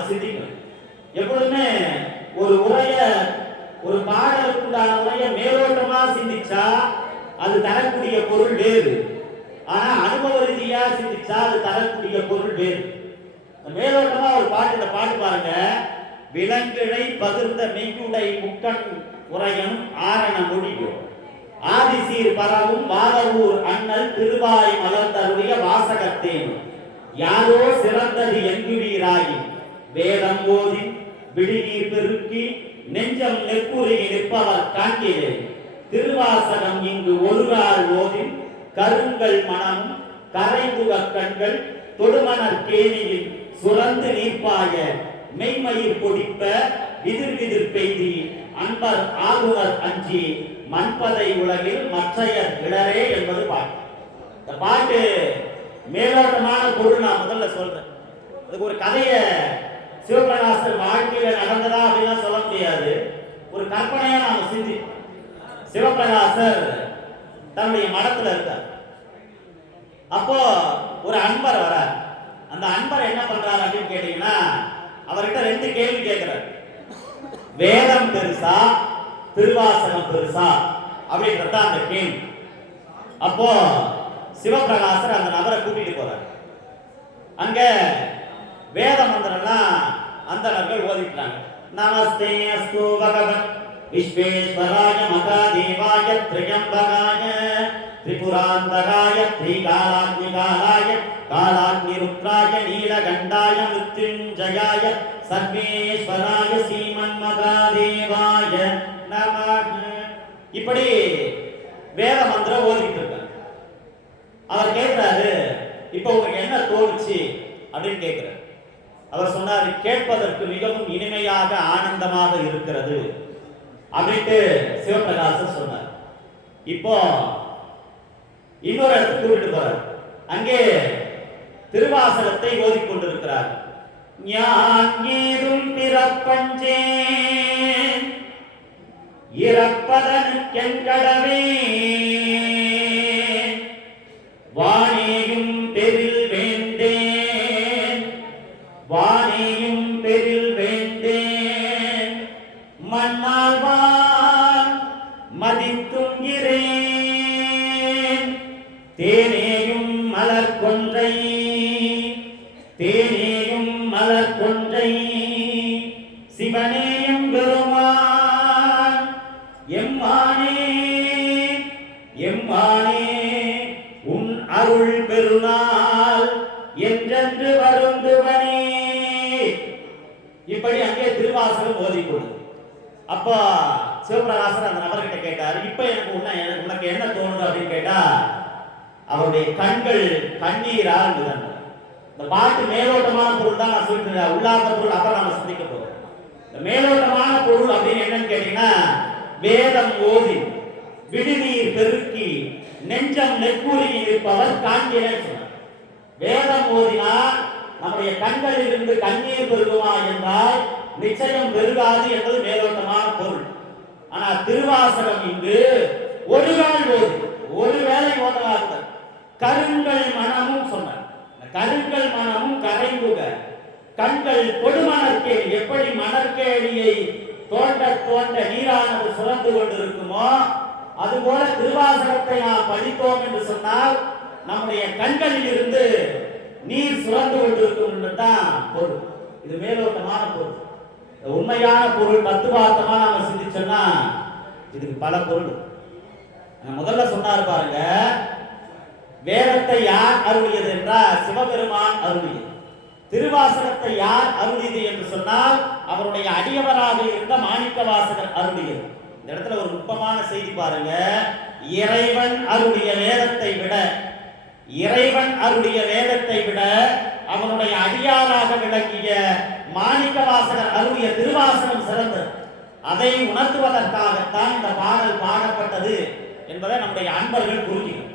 நாம சிந்திக்கணும். எப்பொழுதுமே ஒரு உரைய, ஒரு பாடலுக்குண்டான உரைய மேலோட்டமா சிந்திச்சா அது தரக்கூடிய பொருள் வேறு. ஆனா அனுபவ ரீதியா சிந்திச்சா அது தரக்கூடிய பொருள் வேறு. மேலோட்டமா ஒரு பாட்டு, இந்த பாட்டு பாருங்க. விலங்கிழை பகிர்ந்த மெய்யுடை முக்கண் உரையன் ஆரண மொழியோ ஆதிசீர் பரவும் வாதவூர் அண்ணல் திருவாய் மலர்ந்தருடைய வாசகத்தேன் யாரோ சிறந்தது என்கிறீராயி வேதம் ஓதி விழிநீர் பெருக்கி நெஞ்சம் நெற்குருகி நிற்பவர் காண்கிறே திருவாசகம் இங்கு ஒருகால் ஓதி கருங்கள் மனமும் கரைந்துக கண்கள் தொடுமணர் கேணியில் சுரந்து நீர்ப்பாய மெய்மயிர் பொடிப்ப விதிர் விதிர் பெய்தி அன்பர் ஆகுனர் அஞ்சி மண்பதை உலகில் மற்றையர் இடரே என்பது பாட்டு. இந்த பாட்டு மேலோட்டமான பொருள் நான் முதல்ல சொல்றேன். அதுக்கு ஒரு கதைய சிவபிரகாசர் வாழ்க்கையில நடந்ததா அப்படின்னா சொல்ல முடியாது. ஒரு கற்பனையா நாம சிந்தி. சிவபிரகாசர் தன்னுடைய மடத்துல இருக்கார். அப்போ ஒரு அன்பர் வரார். அந்த அன்பர் என்ன பண்றாரு அப்படின்னு கேட்டீங்கன்னா, அவர்கிட்ட ரெண்டு கேள்வி கேட்கிறார். வேதம் பெருசா திருவாசகம் பெருசா அப்படின்றத அந்த கேள்வி. அப்போ சிவபிரகாசர் அந்த நபரை கூட்டிட்டு போறார். அங்க வேத மந்திரம்லாம் அந்த நபர்கள் ஓதிட்டாங்க. நமஸ்தே அஸ்து பகவன் விஸ்வேஸ்வராய மகாதேவாய த்ரியம்பகாய திரிபுராந்தகாய திரிகாலாக்னிகாலாய காலாக்னிருத்ராய நீலகண்டாய மிருத்யுஞ்சயாய சர்வேஸ்வராய ஸ்ரீமன் மகாதேவாய நமஹ. இப்படி வேத மந்திரம் ஓதிட்டு இருக்காங்க. அவர் கேட்கிறாரு, இப்ப உங்களுக்கு என்ன தோணுச்சு அப்படின்னு கேட்கிறார். அவர் சொன்னார், கேட்பதற்கு மிகவும் இனிமையாக ஆனந்தமாக இருக்கிறது அப்படின்ட்டு சிவபிரகாசர் சொன்னார். இப்போ இன்னொரு இடத்துக்கு கூட்டிட்டு போறார். அங்கே திருவாசகத்தை ஓதிக்கொண்டிருக்கிறார். ஞான் ஏதும் பிறப்பஞ்சே இறப்பதனுக்கென்கடவே வானேயும் பெரில் வேண்டேன் வானேயும் பெரில் வேண்டேன் மண்ணாழ்வான் மதித்துங்கிறேன் தேனேயும் மலர் கொன்றை தேனேயும் மலர் கொன்றை சிவனேயும் பெருமான் எம்மானே எம்மானே உன் அருள் பெருநாள் என்றென்று வருந்துவனே. இப்படி அங்கே திருவாசகம் ஓதிக்கொள்ளுது. அப்போ சிவபிரகாசர் அந்த நபர்கிட்ட கேட்டார், இப்ப எனக்கு உனக்கு என்ன தோணுது அப்படின்னு கேட்டா, அவருடைய கண்கள் கண்ணீரால் மிதந்தன. இந்த பாட்டு மேலோட்டமான பொருள் தான் நான் சொல்லிட்டு, உள்ளார்ந்த பொருள் அப்ப நாம சிந்திக்க போறோம். இந்த மேலோட்டமான பொருள் அப்படின்னு என்னன்னு கேட்டீங்கன்னா, வேதம் ஓதி விடுநீர் பெருக்கி நெஞ்சம் நெற்குருகி இருப்பவர் காண்கிறேன்னு சொன்னார். வேதம் ஓதினா நம்முடைய கண்களில் இருந்து கண்ணீர் பெருகுமா என்றால் நிச்சயம் பெருகாது என்பது மேலோட்டமான பொருள். ஆனா திருவாசகம் இங்கு ஒரு நாள் ஓதி ஒரு வேளை ஓதலாக கருங்கள் மனமும் சொன்னார். கருங்கள் மனமும் கரைந்துக கண்கள் கொடுமணற்கேணி, எப்படி மணற்கேணியை தோண்ட தோண்ட நீரானது சுரந்து கொண்டிருக்குமோ அதுபோல திருவாசகத்தை நாம் படித்தோம் என்று சொன்னால் நம்முடைய கண்களில் இருந்து நீர் சுரந்து கொண்டிருக்கும் என்றுதான் பொருள். இது மேலோட்டமான பொருள். உண்மையான பொருள் தத்துவார்த்தமா நாம சிந்திச்சோம்னா இதுக்கு பல பொருள். முதல்ல சொன்னார் பாருங்க, வேதத்தை யார் அருளியது என்றால் சிவபெருமான் அருளியது. திருவாசகத்தை யார் அருளியது என்று சொன்னால் அவருடைய அடியவராக இருந்த மாணிக்க வாசகர் அருளியது. இந்த இடத்துல ஒரு நுட்பமான செய்தி பாருங்க. இறைவன் அருளிய வேதத்தை விட இறைவன் அருளிய வேதத்தை விட அவனுடைய அடியாராக விளங்கிய மாணிக்க வாசகர் அருளிய திருவாசகம் சிறந்தது. அதை உணர்த்துவதற்காகத்தான் இந்த பாடல் பாடப்பட்டது என்பதை நம்முடைய அன்பர்கள் புரிஞ்சுக்கணும்.